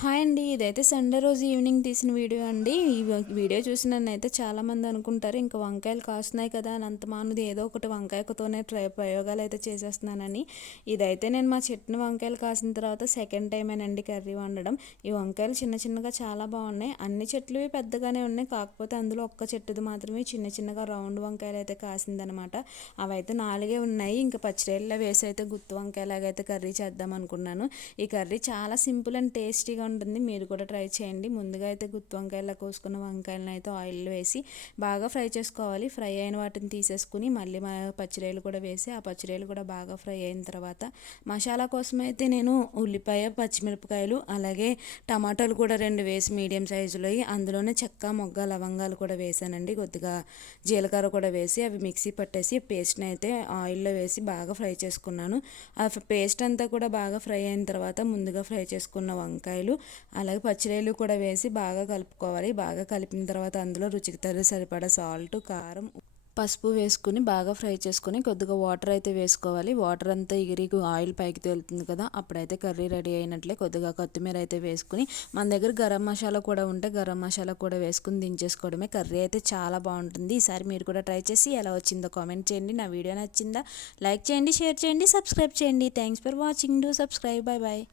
Hi అండి. ఇదైతే Sunday రోజు ఈవినింగ్ తీసిన వీడియో అండి. వీడియో చూసి నన్నైతే చాలామంది అనుకుంటారు ఇంకా వంకాయలు కాస్తున్నాయి కదా అని అంత మానుది ఏదో ఒకటి వంకాయతోనే ప్రయోగాలు అయితే చేసేస్తున్నానని. ఇదైతే నేను మా చెట్టున వంకాయలు కాసిన తర్వాత సెకండ్ టైమేనండి కర్రీ వండడం. ఈ వంకాయలు చిన్న చిన్నగా చాలా బాగున్నాయి. అన్ని చెట్లు పెద్దగానే ఉన్నాయి, కాకపోతే అందులో ఒక్క చెట్టుది మాత్రమే చిన్న చిన్నగా రౌండ్ వంకాయలు అయితే కాసిందనమాట. అవైతే నాలుగే ఉన్నాయి. ఇంకా పచ్చిరేళ్ళలో వేసి అయితే గుత్తి వంకాయలాగైతే కర్రీ చేద్దాం అనుకున్నాను. ఈ కర్రీ చాలా సింపుల్ అండ్ టేస్టీగా ఉంటుంది. మీరు కూడా ట్రై చేయండి. ముందుగా అయితే గుత్తి వంకాయలా కోసుకున్న వంకాయలను అయితే ఆయిల్లో వేసి బాగా ఫ్రై చేసుకోవాలి. ఫ్రై అయిన వాటిని తీసేసుకుని మళ్ళీ పచ్చిరేలు కూడా వేసి ఆ పచ్చిరేలు కూడా బాగా ఫ్రై అయిన తర్వాత మసాలా కోసం అయితే నేను ఉల్లిపాయ, పచ్చిమిరపకాయలు అలాగే టమాటాలు కూడా 2 వేసి మీడియం సైజులో అందులోనే చెక్క, మొగ్గ, లవంగాలు కూడా వేసానండి. కొద్దిగా జీలకర్ర కూడా వేసి అవి మిక్సీ పట్టేసి పేస్ట్ని అయితే ఆయిల్లో వేసి బాగా ఫ్రై చేసుకున్నాను. ఆ పేస్ట్ అంతా కూడా బాగా ఫ్రై అయిన తర్వాత ముందుగా ఫ్రై చేసుకున్న వంకాయలు అలాగే పచ్చిరేలు కూడా వేసి బాగా కలుపుకోవాలి. బాగా కలిపిన తర్వాత అందులో రుచికి సరిపడా సాల్ట్, కారం, పసుపు వేసుకుని బాగా ఫ్రై చేసుకుని కొద్దిగా వాటర్ అయితే వేసుకోవాలి. వాటర్ అంతా ఎగిరి ఆయిల్ పైకి తేలుతుంది కదా, అప్పుడైతే కర్రీ రెడీ అయినట్లే. కొద్దిగా కొత్తిమీర అయితే వేసుకుని మన దగ్గర గరం మసాలా కూడా ఉంటే గరం మసాలా కూడా వేసుకుని దించేసుకోవడమే. కర్రీ అయితే చాలా బాగుంటుంది. ఈసారి మీరు కూడా ట్రై చేసి ఎలా వచ్చిందో కామెంట్ చేయండి. నా వీడియో నచ్చిందా లైక్ చేయండి, షేర్ చేయండి, సబ్స్క్రైబ్ చేయండి. Thanks for watching. Do subscribe. Bye bye.